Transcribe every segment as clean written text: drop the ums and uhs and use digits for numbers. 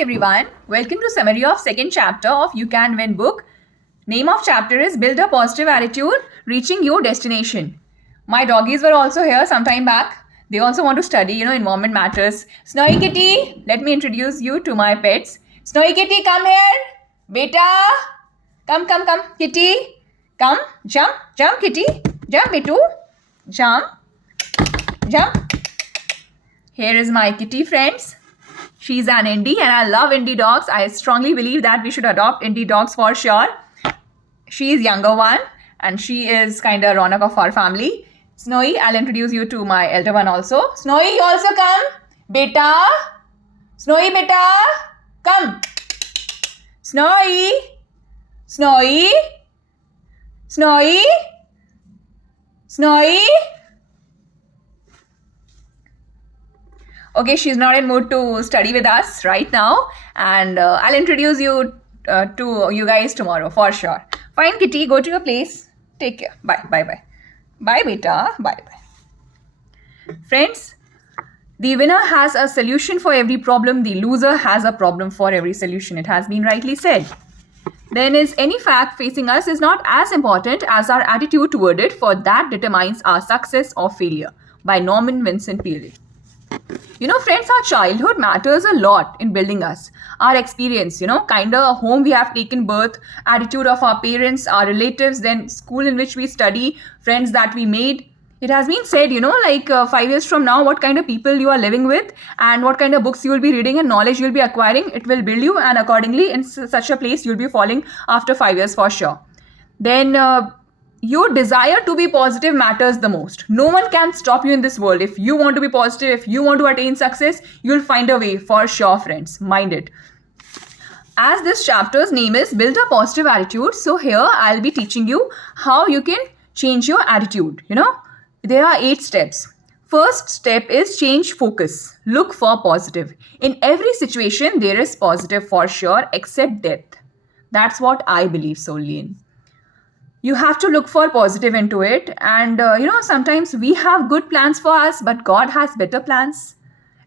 everyone, welcome to summary of second chapter of You Can Win book. Name of chapter is Build a Positive Attitude, Reaching Your Destination. My doggies were also here some time back. They also want to study, environment matters. Snowy Kitty, let me introduce you to my pets. Snowy Kitty, come here. Beta, come, Kitty. Come, jump, Kitty. Jump, Bitu. Jump. Here is my kitty, friends. She's an indie and I love indie dogs. I strongly believe that we should adopt indie dogs for sure. She is younger one and she is kind of Ronak of our family. Snowy, I'll introduce you to my elder one also. Snowy, you also come. Beta. Snowy, beta. Come. Snowy. Snowy. Snowy. Snowy. Okay, she's not in mood to study with us right now, and I'll introduce you to you guys tomorrow for sure. Fine, Kitty, go to your place. Take care. Bye, bye, beta. Bye. Friends, the winner has a solution for every problem. The loser has a problem for every solution. It has been rightly said. Then is any fact facing us is not as important as our attitude toward it, for that determines our success or failure. By Norman Vincent Peale. Friends, our childhood matters a lot in building us. Our experience, kind of a home we have taken birth, attitude of our parents, our relatives, then school in which we study, friends that we made. It has been said, 5 years from now, what kind of people you are living with and what kind of books you will be reading and knowledge you will be acquiring, it will build you, and accordingly in such a place you will be falling after 5 years for sure. Then your desire to be positive matters the most. No one can stop you in this world. If you want to be positive, if you want to attain success, you'll find a way for sure, friends. Mind it. As this chapter's name is Build a Positive Attitude, so here I'll be teaching you how you can change your attitude. There are 8 steps. First step is change focus. Look for positive. In every situation, there is positive for sure, except death. That's what I believe solely in. You have to look for positive into it. And, sometimes we have good plans for us, but God has better plans.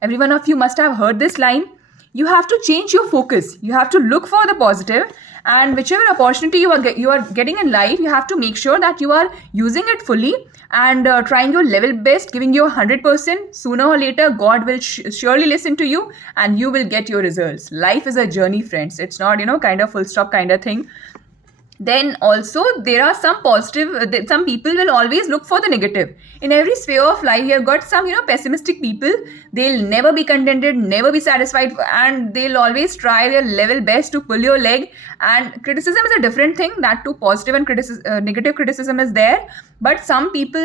Every one of you must have heard this line. You have to change your focus. You have to look for the positive, and whichever opportunity you are getting in life, you have to make sure that you are using it fully and trying your level best, giving your 100%. Sooner or later, God will surely listen to you and you will get your results. Life is a journey, friends. It's not, kind of full stop kind of thing. Then also there are some positive, some people will always look for the negative. In every sphere of life, you have got some, pessimistic people. They'll never be contented, never be satisfied, and they'll always try their level best to pull your leg. And criticism is a different thing. That too, positive and negative criticism is there. But some people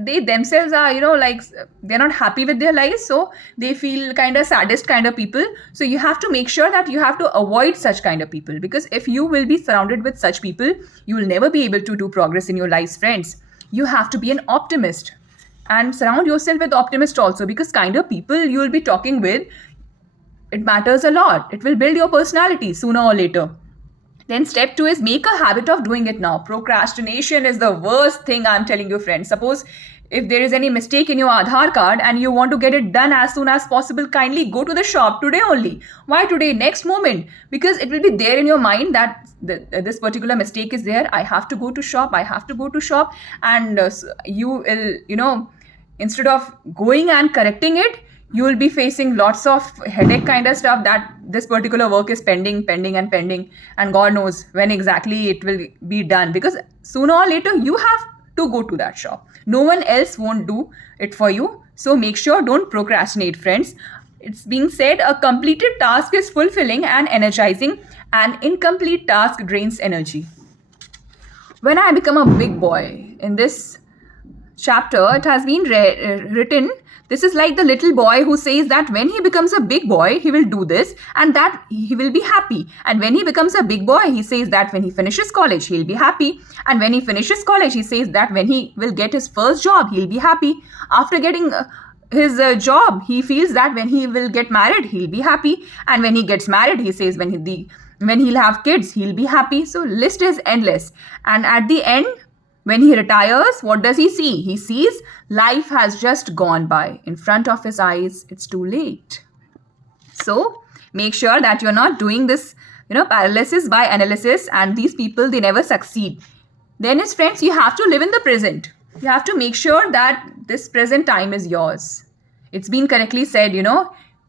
they themselves are, they're not happy with their lives. So they feel kind of sadist kind of people. So you have to make sure that you have to avoid such kind of people. Because if you will be surrounded with such people, you will never be able to do progress in your lives, friends. You have to be an optimist. And surround yourself with optimists also. Because kind of people you will be talking with, it matters a lot. It will build your personality sooner or later. Then step 2 is make a habit of doing it now. Procrastination is the worst thing, I'm telling you, friends. Suppose if there is any mistake in your Aadhaar card and you want to get it done as soon as possible, kindly go to the shop today only. Why today? Next moment. Because it will be there in your mind that this particular mistake is there. I have to go to shop. And you will, instead of going and correcting it, you will be facing lots of headache kind of stuff that this particular work is pending, and God knows when exactly it will be done, because sooner or later you have to go to that shop. No one else won't do it for you. So make sure don't procrastinate, friends. It's being said a completed task is fulfilling and energizing. An incomplete task drains energy. When I become a big boy, in this chapter, it has been written, this is like the little boy who says that when he becomes a big boy, he will do this and that he will be happy. And when he becomes a big boy, he says that when he finishes college, he'll be happy. And when he finishes college, he says that when he will get his first job, he'll be happy. After getting his job, he feels that when he will get married, he'll be happy. And when he gets married, he says when he'll have kids, he'll be happy. So list is endless. And at the end, when he retires, what does he see? He sees life has just gone by. In front of his eyes, it's too late. So Make sure that you're not doing this, paralysis by analysis, and these people, they never succeed. Then is, friends, you have to live in the present. You have to make sure that this present time is yours. It's been correctly said,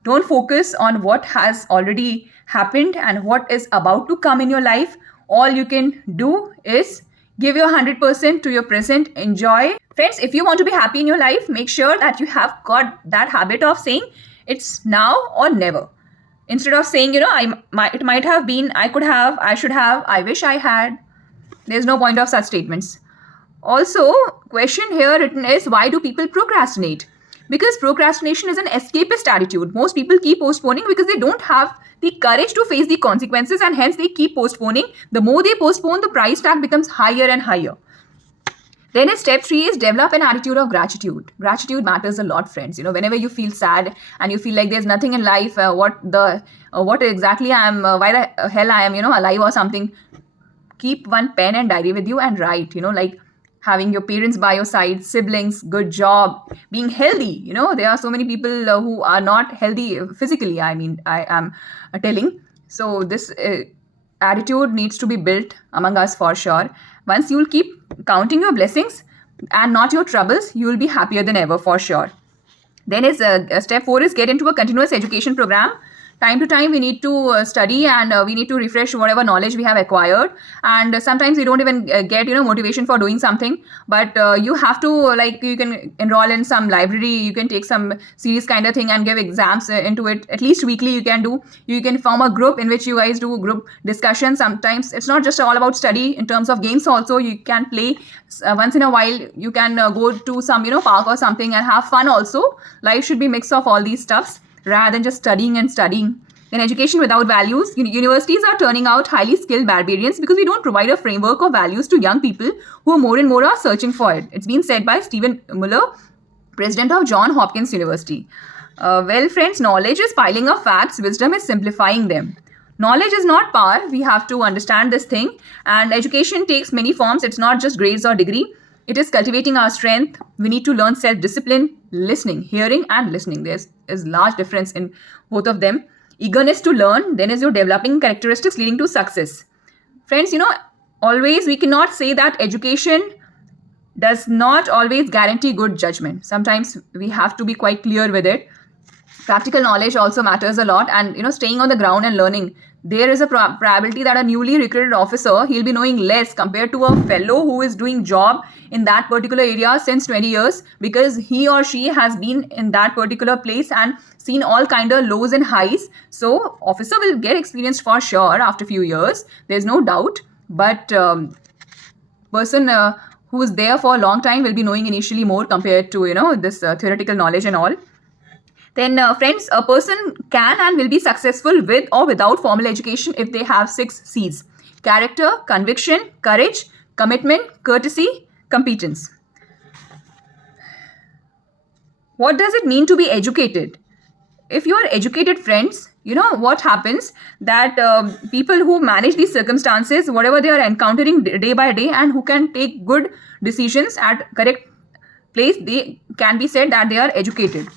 don't focus on what has already happened and what is about to come in your life. All you can do is give your 100% to your present, enjoy. Friends, if you want to be happy in your life, make sure that you have got that habit of saying it's now or never. Instead of saying, it might have been, I could have, I should have, I wish I had. There's no point of such statements. Also, question here written is, why do people procrastinate? Because procrastination is an escapist attitude. Most people keep postponing because they don't have the courage to face the consequences, and hence they keep postponing. The more they postpone, the price tag becomes higher and higher. Then step 3 is develop an attitude of gratitude. Gratitude matters a lot, friends. Whenever you feel sad and you feel like there's nothing in life, what exactly I am, why the hell I am, alive or something, keep one pen and diary with you and write, like having your parents by your side, siblings, good job, being healthy. There are so many people who are not healthy physically, I am telling. So this attitude needs to be built among us for sure. Once you'll keep counting your blessings and not your troubles, you will be happier than ever for sure. Then step 4 is get into a continuous education program. Time to time we need to study, and we need to refresh whatever knowledge we have acquired. And sometimes we don't even get motivation for doing something, but you have to, you can enroll in some library, you can take some series kind of thing and give exams into it. At least weekly you can form a group in which you guys do group discussion. Sometimes it's not just all about study. In terms of games also, you can play once in a while. You can go to some park or something and have fun also. Life should be mix of all these stuffs rather than just studying and studying. In education without values, universities are turning out highly skilled barbarians because we don't provide a framework of values to young people who more and more are searching for it. It's been said by Stephen Muller, president of Johns Hopkins University. Well, friends, knowledge is piling up facts, wisdom is simplifying them. Knowledge is not power. We have to understand this thing. And education takes many forms. It's not just grades or degree. It is cultivating our strength. We need to learn self-discipline, listening, hearing and listening. There's large difference in both of them. Eagerness to learn, then is your developing characteristics leading to success. Friends, always we cannot say that education does not always guarantee good judgment. Sometimes we have to be quite clear with it. Practical knowledge also matters a lot, and staying on the ground and learning. There is a probability that a newly recruited officer, he'll be knowing less compared to a fellow who is doing job in that particular area since 20 years, because he or she has been in that particular place and seen all kind of lows and highs. So officer will get experience for sure after a few years. There's no doubt. But person who is there for a long time will be knowing initially more compared to, this theoretical knowledge and all. Then friends, a person can and will be successful with or without formal education if they have 6 C's. Character, conviction, courage, commitment, courtesy, competence. What does it mean to be educated? If you are educated, friends, what happens that people who manage these circumstances, whatever they are encountering day by day, and who can take good decisions at correct place, they can be said that they are educated.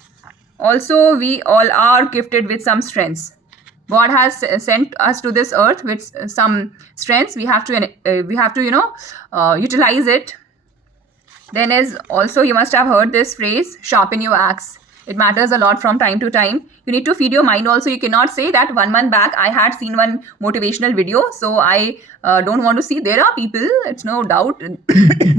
Also, we all are gifted with some strengths. God has sent us to this earth with some strengths. We have to utilize it. Then is also, you must have heard this phrase, sharpen your axe. It matters a lot from time to time. You need to feed your mind also. You cannot say that 1 month back I had seen one motivational video, so I don't want to see. There are people, it's no doubt,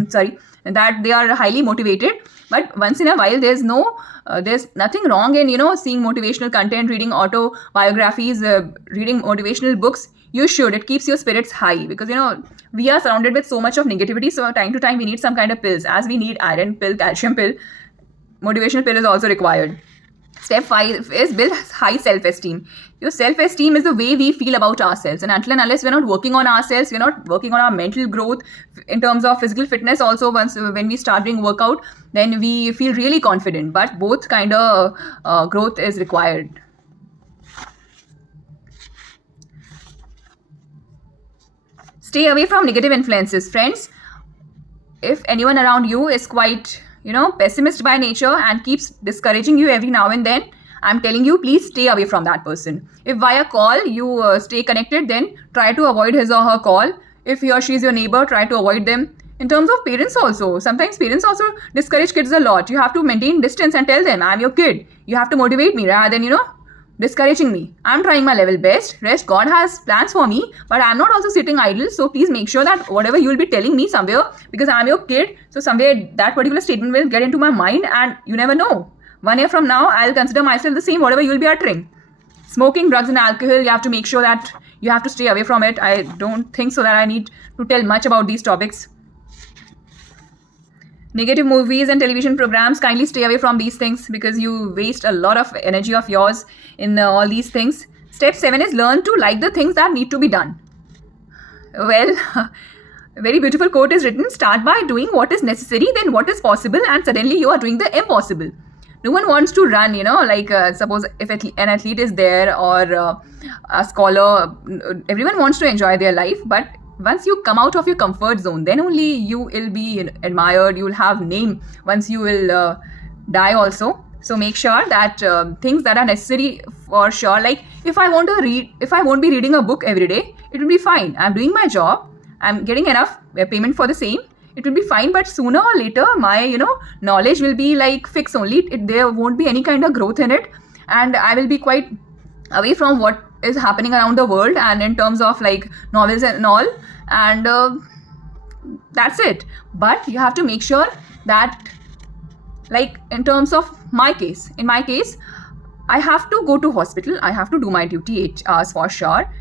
sorry, that they are highly motivated. But once in a while, there's nothing wrong in, seeing motivational content, reading autobiographies, reading motivational books. You should. It keeps your spirits high because, we are surrounded with so much of negativity. So time to time, we need some kind of pills. As we need iron pill, calcium pill, motivational pill is also required. Step 5 is build high self-esteem. Your self-esteem is the way we feel about ourselves. And until and unless we're not working on ourselves, we're not working on our mental growth in terms of physical fitness also. When we start doing workout, then we feel really confident. But both kind of growth is required. Stay away from negative influences, friends. If anyone around you is quite pessimist by nature and keeps discouraging you every now and then, I'm telling you, please stay away from that person. If via call you stay connected, then try to avoid his or her call. If he or she is your neighbor, try to avoid them. In terms of parents also, sometimes parents also discourage kids a lot. You have to maintain distance and tell them, I'm your kid. You have to motivate me rather than, discouraging me. I'm trying my level best. Rest, God has plans for me, but I'm not also sitting idle. So please make sure that whatever you will be telling me somewhere, because I'm your kid, so somewhere that particular statement will get into my mind, and you never know. 1 year from now, I'll consider myself the same, whatever you'll be uttering. Smoking, drugs and alcohol, you have to make sure that you have to stay away from it. I don't think so that I need to tell much about these topics. Negative movies and television programs, kindly stay away from these things because you waste a lot of energy of yours in all these things. Step 7 is learn to like the things that need to be done. Well, a very beautiful quote is written, start by doing what is necessary, then what is possible, and suddenly you are doing the impossible. No one wants to run, suppose if an athlete is there or a scholar, everyone wants to enjoy their life, but once you come out of your comfort zone, then only you will be admired, you will have name once you will die also. So make sure that things that are necessary for sure, like if I want to read, if I won't be reading a book every day, it will be fine. I'm doing my job, I'm getting enough payment for the same, it will be fine, but sooner or later my knowledge will be like fixed only. There won't be any kind of growth in it, and I will be quite away from what is happening around the world and in terms of like novels and all, and that's it. But you have to make sure that, like in terms of in my case, I have to go to hospital, I have to do my duty 8 hours for sure.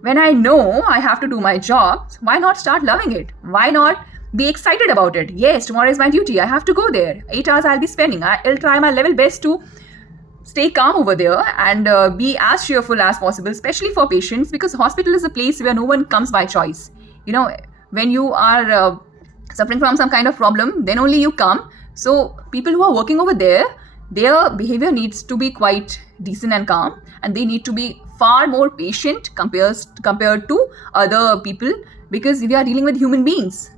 When I know I have to do my job, why not start loving it? Why not be excited about it? Yes, tomorrow is my duty, I have to go there. 8 hours I'll be spending. I'll try my level best to stay calm over there and be as cheerful as possible, especially for patients, because hospital is a place where no one comes by choice. When you are suffering from some kind of problem, then only you come. So people who are working over there, their behavior needs to be quite decent and calm, and they need to be far more patient compared to other people, because we are dealing with human beings.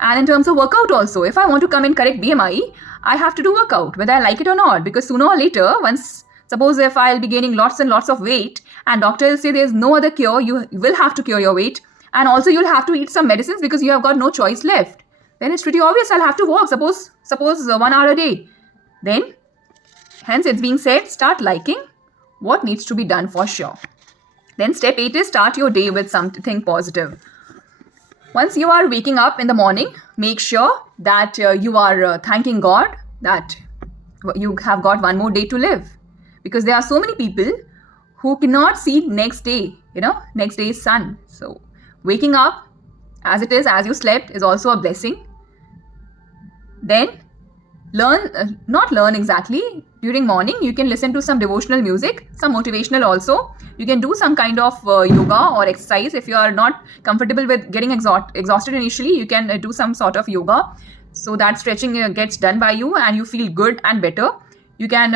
And in terms of workout also, if I want to come in correct BMI, I have to do workout, whether I like it or not, because sooner or later, suppose if I'll be gaining lots and lots of weight and doctor will say there's no other cure, you will have to cure your weight, and also you'll have to eat some medicines because you have got no choice left. Then it's pretty obvious I'll have to walk, suppose 1 hour a day. Then, hence it's being said, start liking what needs to be done for sure. Then step 8 is start your day with something positive. Once you are waking up in the morning, make sure that you are thanking God that you have got one more day to live. Because there are so many people who cannot see next day's sun. So waking up as it is, as you slept, is also a blessing. Then not learn exactly. During morning, you can listen to some devotional music, some motivational also. You can do some kind of yoga or exercise. If you are not comfortable with getting exhausted initially, you can do some sort of yoga, so that stretching gets done by you and you feel good and better. You can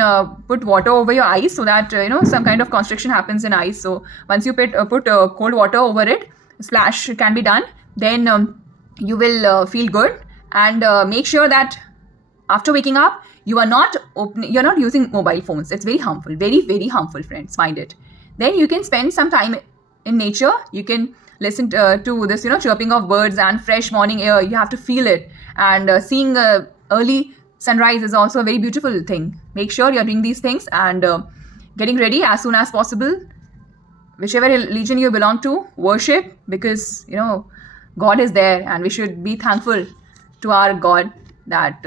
put water over your eyes so that some kind of constriction happens in eyes. So once you put cold water over it, splash can be done. Then you will feel good, and make sure that after waking up, you're not using mobile phones. It's very harmful, very, very harmful, friends. Mind it. Then you can spend some time in nature. You can listen to this, chirping of birds and fresh morning air. You have to feel it. And seeing early sunrise is also a very beautiful thing. Make sure you're doing these things and getting ready as soon as possible. Whichever religion you belong to, worship, because, God is there, and we should be thankful to our God that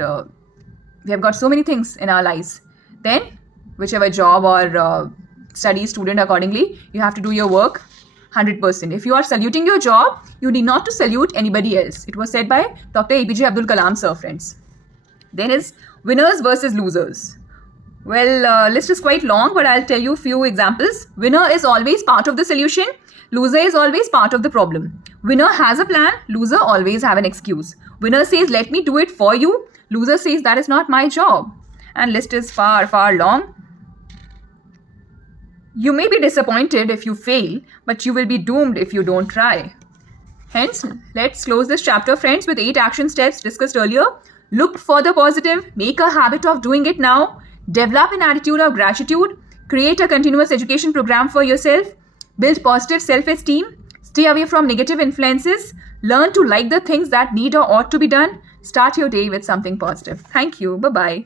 we have got so many things in our lives. Then, whichever job or study student accordingly, you have to do your work 100%. If you are saluting your job, you need not to salute anybody else. It was said by Dr. APJ Abdul Kalam, sir, friends. Then is winners versus losers. Well, list is quite long, but I'll tell you a few examples. Winner is always part of the solution. Loser is always part of the problem. Winner has a plan. Loser always have an excuse. Winner says, let me do it for you. Loser says, that is not my job. And list is far, far long. You may be disappointed if you fail, but you will be doomed if you don't try. Hence, let's close this chapter, friends, with 8 action steps discussed earlier. Look for the positive. Make a habit of doing it now. Develop an attitude of gratitude. Create a continuous education program for yourself. Build positive self-esteem. Stay away from negative influences. Learn to like the things that need or ought to be done. Start your day with something positive. Thank you. Bye-bye.